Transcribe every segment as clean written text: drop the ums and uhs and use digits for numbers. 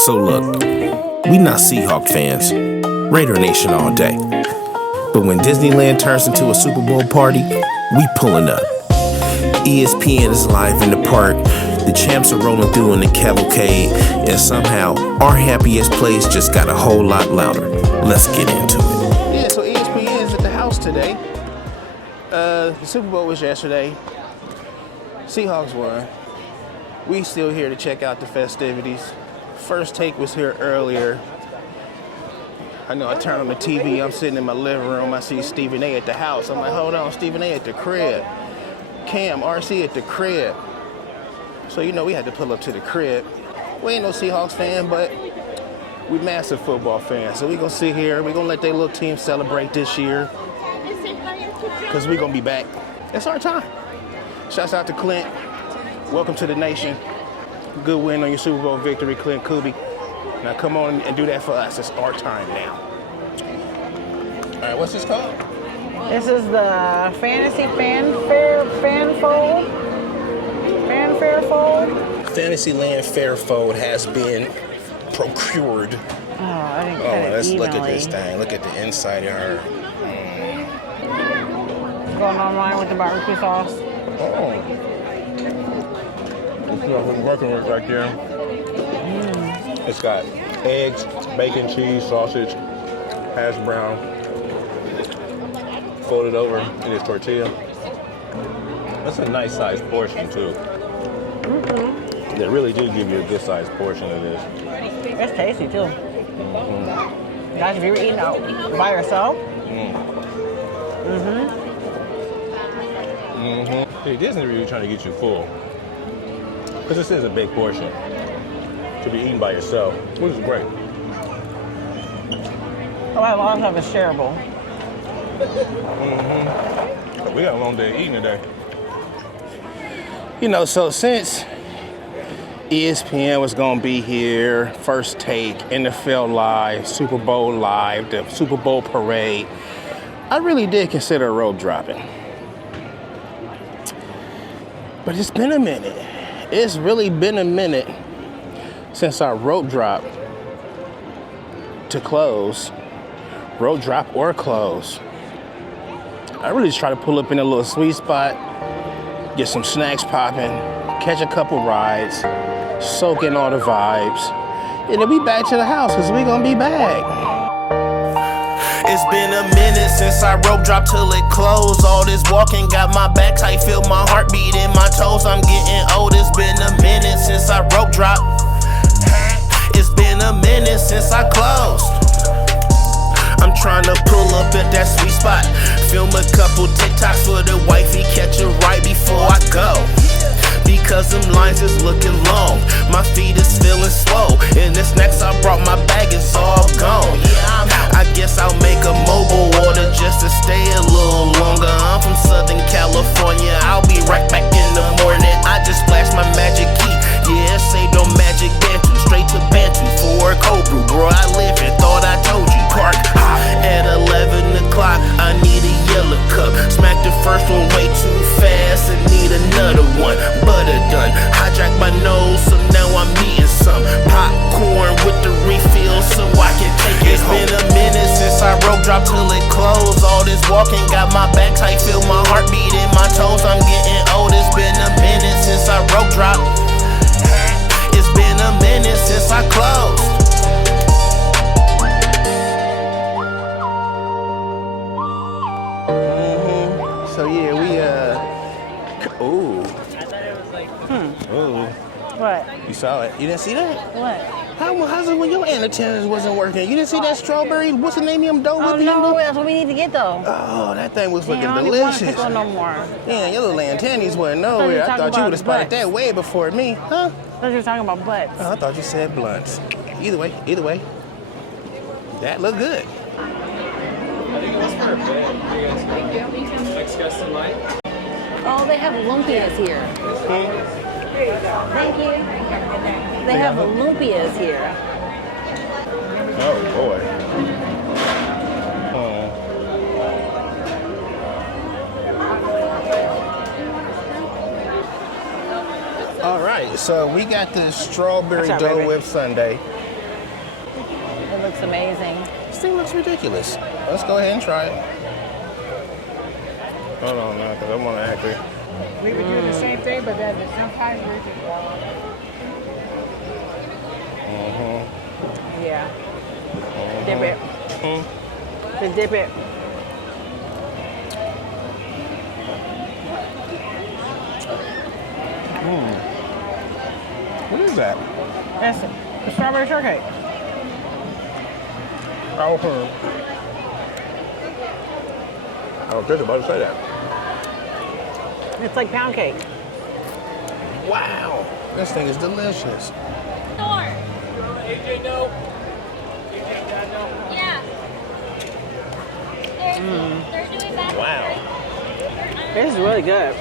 So look, we not Seahawks fans, Raider Nation all day. But when Disneyland turns into a Super Bowl party, we pulling up. ESPN is live in the park, the champs are rolling through in the cavalcade, and somehow our happiest place just got a whole lot louder. Let's get into it. Yeah, so ESPN is at the house today. The Super Bowl was yesterday. Seahawks won. We still here to check out the festivities. First Take was here earlier. I know I turned on the TV, I'm sitting in my living room, I see Stephen A at the house. I'm like, hold on, Stephen A at the crib. Cam, RC at the crib. So you know we had to pull up to the crib. We ain't no Seahawks fan, but we massive football fans. So we gonna sit here, we gonna let their little team celebrate this year. Cause we gonna be back. It's our time. Shouts out to Clint. Welcome to the nation. Good win on your Super Bowl victory, Clint Kuby. Now come on and do that for us. It's our time now. All right, what's this called? This is the Fantasyland Fair Fold. Fanfare Fold. Fantasyland Fair Fold has been procured. Oh, I didn't cut it let's evenly. look at this thing. Look at the inside of her. Going on mine with the barbecue sauce. Oh. This is what we're working with right there. It's got eggs, bacon, cheese, sausage, hash brown, folded over in this tortilla. That's a nice sized portion too. Mm-hmm. They really do give you a good sized portion of this. It's tasty too. Mm-hmm. Guys, if you were eating out by yourself, See, Disney really trying to get you full. Because this is a big portion to be eaten by yourself, which is great. a lot of stuff is shareable. We got a long day eating today. You know, so since ESPN was gonna be here, First Take, NFL Live, Super Bowl Live, the Super Bowl Parade, I really did consider rope dropping. But it's been a minute. It's really been a minute since I rope drop to close, rope drop or close. I really just try to pull up in a little sweet spot, get some snacks popping, catch a couple rides, soak in all the vibes, and then we back to the house because we gonna be back. It's been a minute since I rope dropped till it closed. All this walking got my back tight, feel my heartbeat in my toes. I'm getting old, it's been a minute since I rope dropped. It's been a minute since I closed. I'm trying to pull up at that sweet spot, film a couple TikToks for the wifey, catch it right before I go. Because them lines is looking long, my feet is feeling slow, and this next I brought my bag is all gone. I guess I'll make a mobile order just to stay a little longer. I'm from Southern California, I'll be right back in the morning. I just flashed my magic key, yeah, saved on Magic Bantu, straight to Bantu for a cold brew. Bro, I live here, thought I told you. Park at 11 o'clock, I need a yellow cup. Smack the first one way too fast and need another one. Butter done, hijack my nose, so now I'm eating some popcorn with the refill so I can take it home. It's been a minute since I rope dropped till it closed. All this walking got my back tight, feel my heartbeat in my toes. I'm getting old, it's been a minute since I rope dropped. It's been a minute since I closed. So yeah, ooh. Ooh. What? You saw it. You didn't see that? What? How's it when your antennas wasn't working? You didn't see that strawberry? What's the name of them dough? Oh no, that's what we need to get though. Oh, that thing was looking I don't delicious. want to pickle no more. Yeah, your little antennas wasn't nowhere. I thought you would have spotted butts. that way before me, huh? I thought you were talking about butts. Oh, I thought you said blunts. Either way. That looked good. Next guest in line. Oh, they have lumpias here. Thank you. They have lumpias here. Oh boy. All right, so we got the strawberry What's up, dough baby? whip sundae. looks amazing. This thing looks ridiculous. Let's go ahead and try it. Hold on now, because I want to actually. We would do the same thing, but then sometimes we just. Yeah. Dip it. Just dip it. What is that? That's the strawberry shortcake. I was just about to say that. It's like pound cake. Wow, this thing is delicious. AJ, no. Yeah. They're doing that. Wow. This is really good.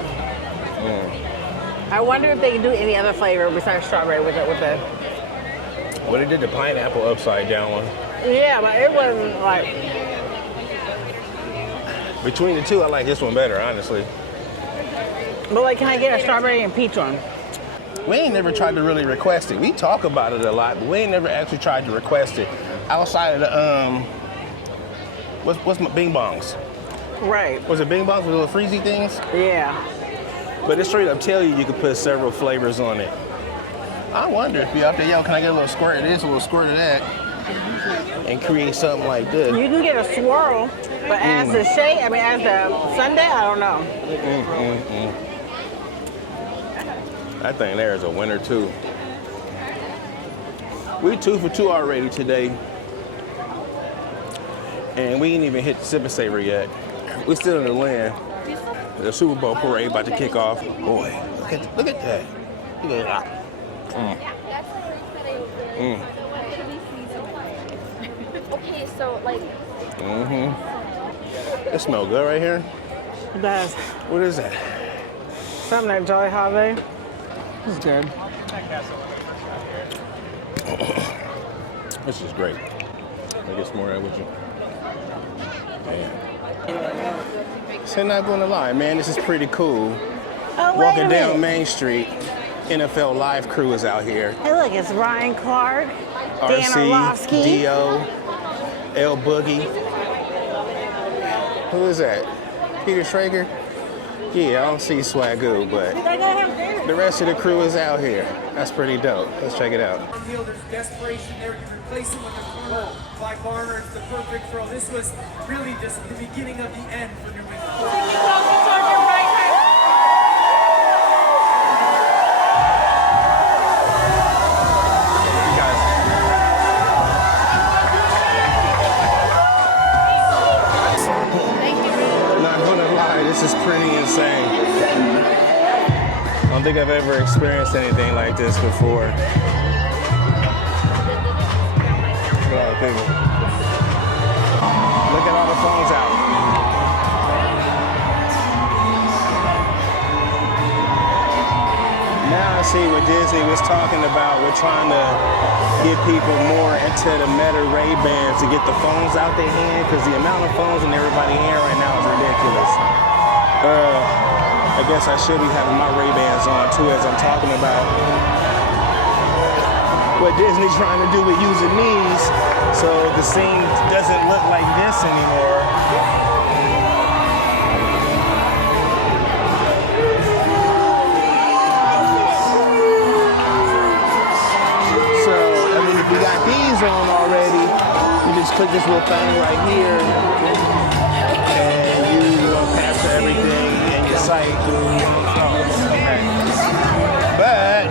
I wonder if they can do any other flavor besides strawberry with the. Well, they did the pineapple upside down one. Yeah, but it wasn't like. Between the two, I like this one better, honestly. But like, can I get a strawberry and peach one? We ain't never tried to really request it. We talk about it a lot, but we ain't never actually tried to request it outside of the what's my bing bongs? Right. Was it bing bongs with little freezy things? Yeah. But it straight up tell you could put several flavors on it. I wonder if you out there, yo, can I get a little squirt of this, a little squirt of that, and create something like this? You can get a swirl, but as the shake, as the sundae, I don't know. That thing there is a winner too. We 2 for 2 already today. And we ain't even hit the sip and savor yet. We're still in the land. The Super Bowl parade about to kick off. Boy, look at that. Look at that. Okay, so like. It smells good right here. It does. What is that? Something like Jolly Holiday. This is good. This is great. I get some more of that with you. Man. So not gonna lie, man, this is pretty cool. Oh, Walking wait a down minute. Main Street, NFL Live crew is out here. Hey, look, it's Ryan Clark, Dan RC, Orlovsky. Dio, L Boogie. Who is that? Peter Schrager? Yeah, I don't see Swagoo, but the rest of the crew is out here. That's pretty dope. Let's check it out. There's desperation there. You replace it with a throw. Clyde Barner, it's the perfect throw. This was really just the beginning of the end for New England. Not gonna lie, this is pretty insane. I don't think I've ever experienced anything like this before. Look at all the people. Look at all the phones out. Now I see what Disney was talking about. We're trying to get people more into the Meta Ray-Bans to get the phones out their hand, because the amount of phones in everybody's hand right now is ridiculous. I guess I should be having my Ray-Bans on too as I'm talking about what Disney's trying to do with using these so the scene doesn't look like this anymore. So, I mean, if you got these on already, you just click this little thing right here and you will capture everything in your site. Okay. But,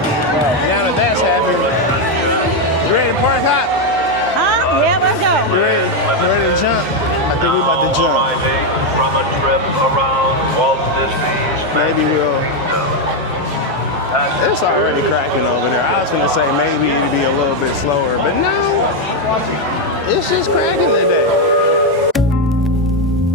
now that that's happened, you ready to park hop? Huh? Yeah, let's go. You ready? You ready to jump? I think we about to jump. From a trip around Walt Disney's Maybe we'll. It's already cracking over there. I was gonna say maybe it'd be a little bit slower, but no. It's just cracking today.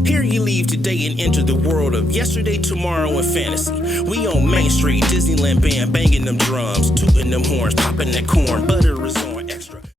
Here you leave today and enter the world of yesterday, tomorrow, and fantasy. We on Main Street, Disneyland band, banging them drums, tooting them horns, popping that corn, butter is on.